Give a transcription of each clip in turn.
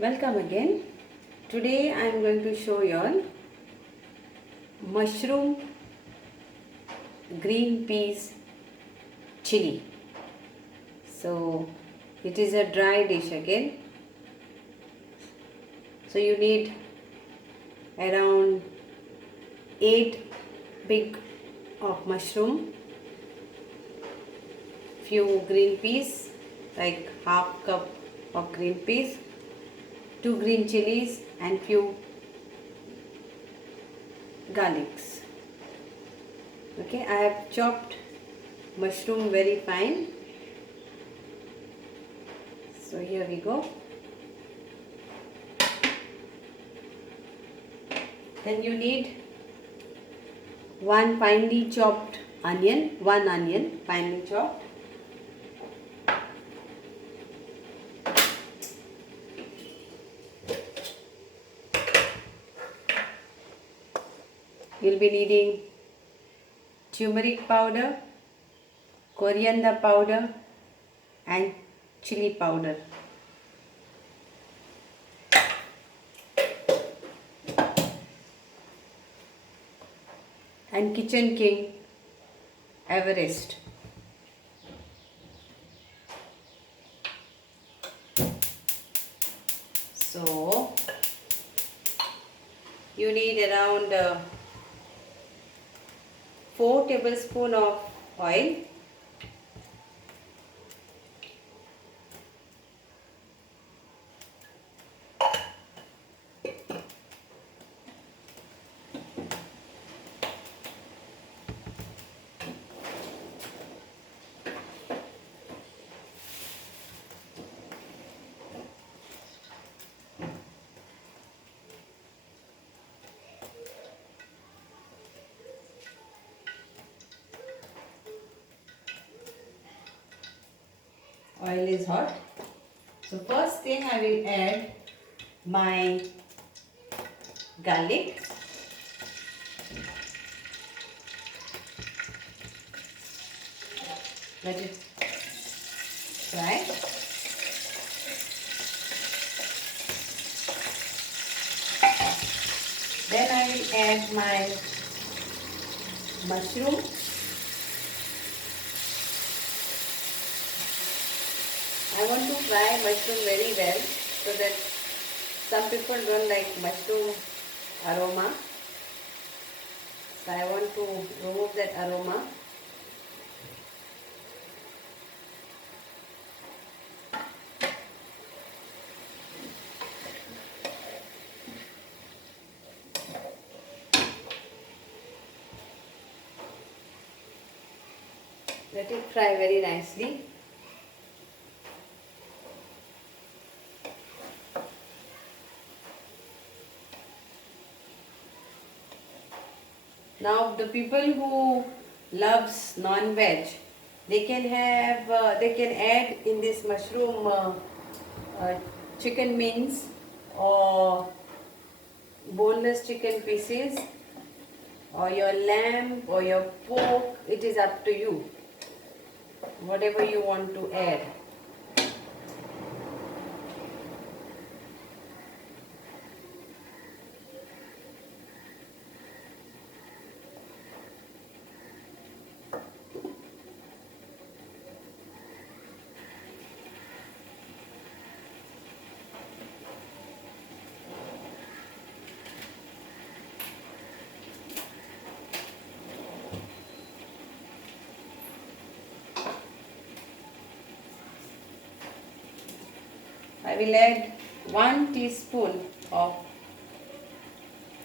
Welcome again. Today I am going to show you all mushroom green peas chili. So it is a dry dish again. So you need around 8 big of mushroom, few green peas like half cup of green peas, 2 green chilies and few garlics. Okay, I have chopped mushroom very fine. So here we go. Then you need one finely chopped onion, one onion finely chopped. You'll be needing turmeric powder, coriander powder and chili powder. And Kitchen King Everest. So you need around 4 tablespoons of oil, oil is hot. So first thing I will add my garlic. Let it fry. Then I will add my mushroom. I want to fry mushroom very well so that some people don't like mushroom aroma. So I want to remove that aroma. Let it fry very nicely. Now the people who loves non-veg, they can add in this mushroom chicken mince or boneless chicken pieces or your lamb or your pork. It is up to you. Whatever you want to add. I will add 1 teaspoon of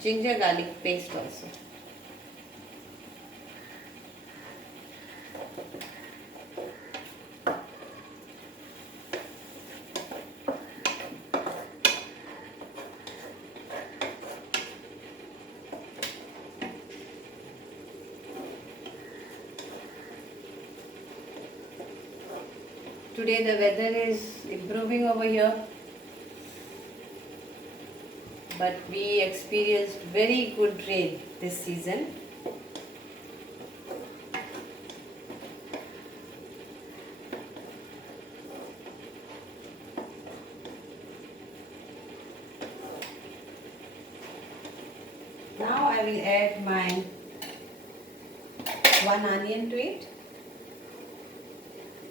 ginger garlic paste also. Today the weather is improving over here, but we experienced very good rain this season. I will add my 1 onion to it,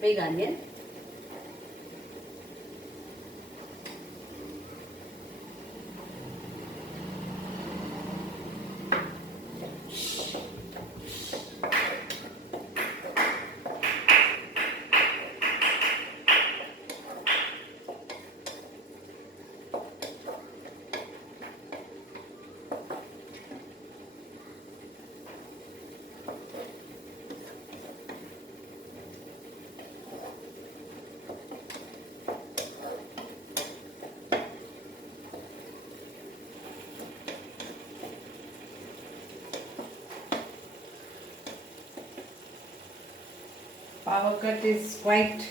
big onion. Power cut is quite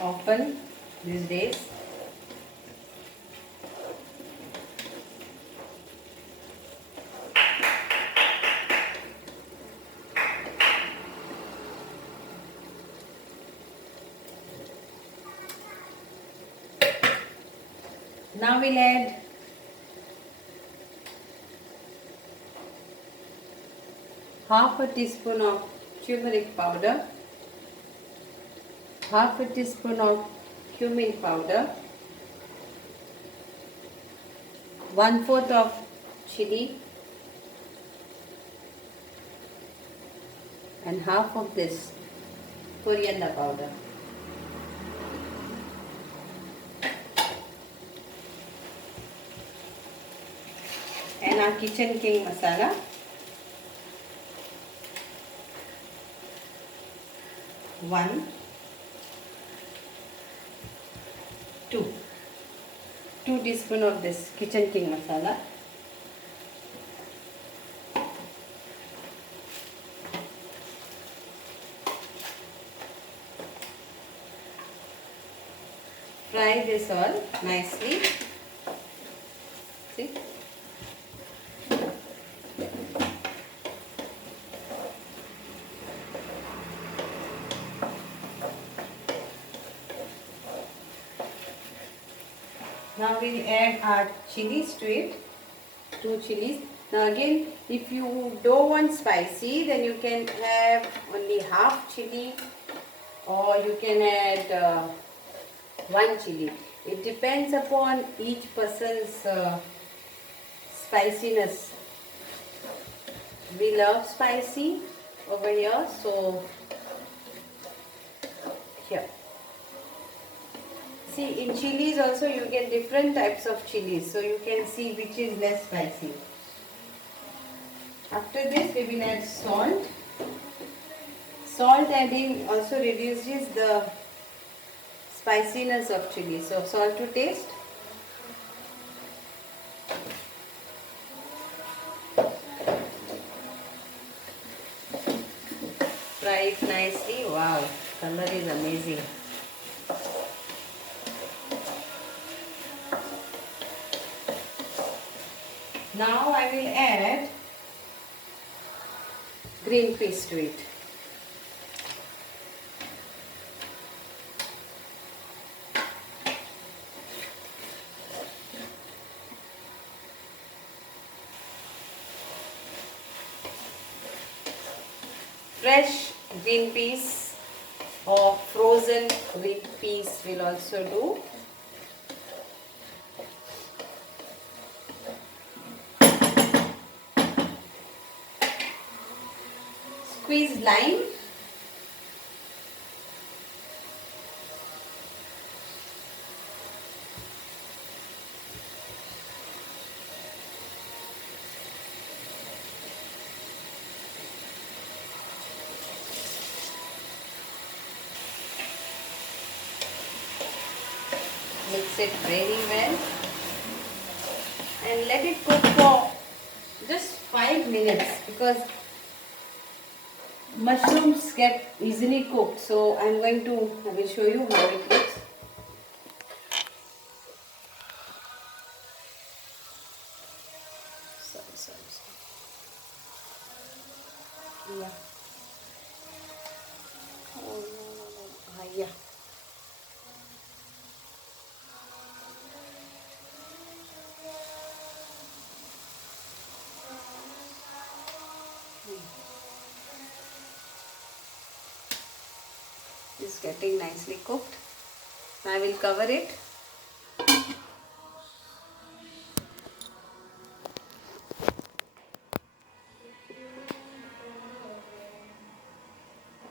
often these days. Now we'll add half a teaspoon of turmeric powder, half a teaspoon of cumin powder, 1/4 of chilli, and half of this coriander powder. And our kitchen king masala. 1, 2 teaspoon of this kitchen king masala. Fry this all nicely. See? Now we'll add our chilies to it, 2 chilies. Now again, if you don't want spicy, then you can have only half chili, or you can add 1 chili. It depends upon each person's spiciness. We love spicy over here, so here. See, in chilies also you get different types of chilies, so you can see which is less spicy. After this we will add salt. Salt adding also reduces the spiciness of chili. So salt to taste. Fry it nicely. Wow, color is amazing. Now I will add green peas to it. Fresh green peas or frozen green peas will also do. Squeeze lime. Mix it very well and let it cook for just 5 minutes, because mushrooms get easily cooked. So I will show you how it looks. Yeah. Oh, no. Yeah. It's getting nicely cooked. I will cover it.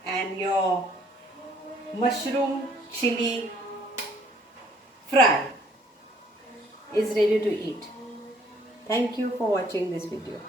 And your mushroom chili fry is ready to eat. Thank you for watching this video.